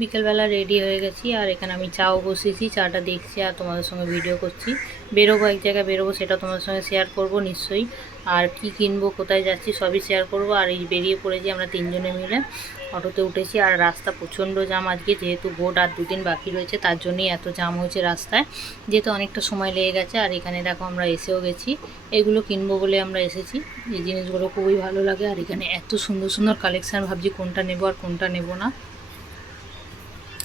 বিকেলবেলা রেডি হয়ে গেছি, আর এখানে আমি চাও বসিয়েছি, চাটা দেখছি আর তোমাদের সঙ্গে ভিডিও করছি। বেরোবো, এক জায়গায় বেরোবো, সেটা তোমাদের সঙ্গে শেয়ার করব নিশ্চয়ই। আর কি কিনবো, কোথায় যাচ্ছি, সবই শেয়ার করব। আর এই বেরিয়ে পড়েছি আমরা তিনজনে মিলে, অটোতে উঠেছি। আর রাস্তা প্রচণ্ড জাম আজকে, যেহেতু ভোট আর দুদিন বাকি রয়েছে, তার জন্যই এত জাম হয়েছে রাস্তায়। যেহেতু অনেকটা সময় লেগে গেছে, আর এখানে দেখো আমরা এসেও গেছি। এগুলো কিনবো বলে আমরা এসেছি। এই জিনিসগুলো খুবই ভালো লাগে। আর এখানে এত সুন্দর সুন্দর কালেকশান ভাবছি কোনটা নেব আর কোনটা নেব না।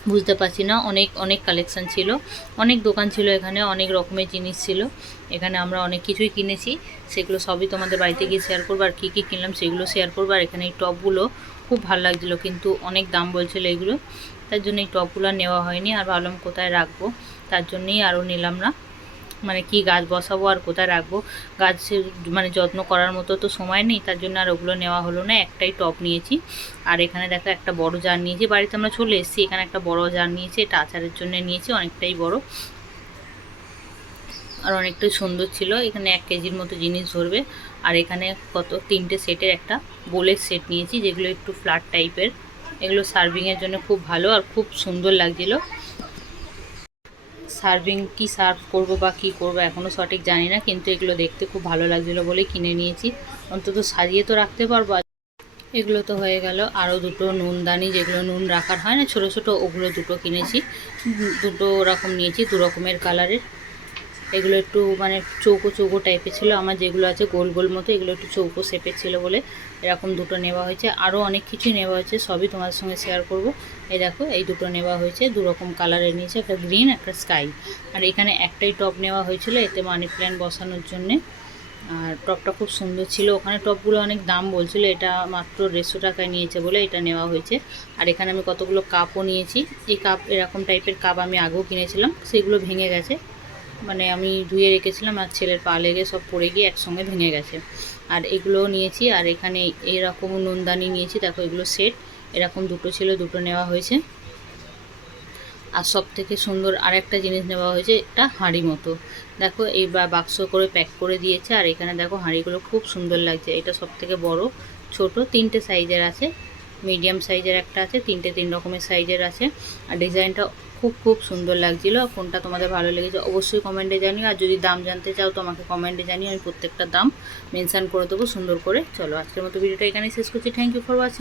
বুঝতে পারছি না। অনেক অনেক কালেকশান ছিল। অনেক দোকান ছিল এখানে, অনেক রকমের জিনিস ছিল। এখানে আমরা অনেক কিছুই কিনেছি। সেগুলো সবই তোমাদের বাড়িতে গিয়ে শেয়ার করব। আর কী কী কিনলাম সেগুলো শেয়ার করব। আর এখানে এই টপগুলো খুব ভালো লাগছিল। কিন্তু অনেক দাম বলছিল এগুলো। তার জন্য এই টপগুলো নেওয়া হয়নি। আর ভাবলাম কোথায় রাখব? তার জন্যই আরও নিলাম না। মানে কি গাছ বসাবো আর কোথায় রাখব? গাছের মানে যত্ন করার মতো তো সময় নেই, তার জন্য আর ওগুলো নেওয়া হলো না। একটাই টপ নিয়েছি। আর এখানে দেখো একটা বড় জার নিয়েছি। বাড়িতে আমরা চলে এসেছি, এখানে একটা বড় জার নিয়েছি। এটা আচারের জন্য নিয়েছি, অনেকটাই বড়। আর অনেকটাই সুন্দর ছিল। এখানে এক কেজির মতো জিনিস ধরবে। আর এখানে কত, তিনটে সেটের একটা বোলের সেট নিয়েছি, যেগুলো একটু ফ্ল্যাট টাইপের। এগুলো সার্ভিংয়ের জন্য খুব ভালো আর খুব সুন্দর লাগছিল। সার্ভিং, কি সার্ভ করব বা কি করব এখনও সঠিক জানি না, কিন্তু এগুলো দেখতে খুব ভালো লাগছিল বলে কিনে নিয়েছি। অন্তত সাজিয়ে তো রাখতে পারব। এগুলো তো হয়ে গেল। আরও দুটো নুনদানি, যেগুলো নুন রাখার হয় না, ছোটো ছোটো, ওগুলো দুটো কিনেছি। দুটো ওরকম নিয়েছি, দু রকমের কালারের এগুলো একটু মানে চৌকো চৌকো টাইপের ছিল। আমার যেগুলো আছে গোল গোল মতো এগুলো একটু চৌকো শেপের ছিল বলে এরকম দুটো নেওয়া হয়েছে। আরও অনেক কিছুই নেওয়া হয়েছে, সবই তোমাদের সঙ্গে শেয়ার করব। এই দেখো, এই দুটো নেওয়া হয়েছে দু রকম কালারের নিয়েছে, একটা গ্রিন একটা স্কাই আর এখানে একটাই টপ নেওয়া হয়েছিল, এতে মানি প্ল্যান্ট বসানোর জন্যে। আর টপটা খুব সুন্দর ছিল। ওখানে টপগুলো অনেক দাম বলছিল, এটা মাত্র দেড়শো টাকায় নিয়েছে বলে এটা নেওয়া হয়েছে। আর এখানে আমি কতগুলো কাপও নিয়েছি। এই কাপ এরকম টাইপের কাপ আমি আগেও কিনেছিলাম, সেগুলো ভেঙে গেছে। মানে আমি ধুয়ে রেখেছিলাম আর ছেলের পা লেগে সব পড়ে গিয়ে একসঙ্গে ভেঙে গেছে। আর এগুলোও নিয়েছি আর এখানে এরকম নন্দানি নিয়েছি, দেখো এগুলো সেট। এরকম দুটো ছিল, দুটো নেওয়া হয়েছে। আর সব থেকে সুন্দর আরেকটা জিনিস নেওয়া হয়েছে, এটা হাঁড়ি মতো। দেখো এই বাক্স করে প্যাক করে দিয়েছে আর এখানে দেখো হাঁড়িগুলো খুব সুন্দর লাগছে। এটা সব থেকে বড়, ছোট, তিনটে সাইজের আছে, মিডিয়াম সাইজের একটা আছে, তিনটে তিন রকমের সাইজের আছে। আর ডিজাইনটা খুব খুব সুন্দর লাগছিল। ফোনটা তোমাদের ভালো লেগেছে অবশ্যই কমেন্টে জানিও। আর যদি দাম জানতে চাও তো আমাকে কমেন্টে জানিও। আমি প্রত্যেকটা দাম মেনশান করে দেবো। সুন্দর করে। চলো, আজকের মতো ভিডিওটা এখানেই শেষ করছি। Thank you for watching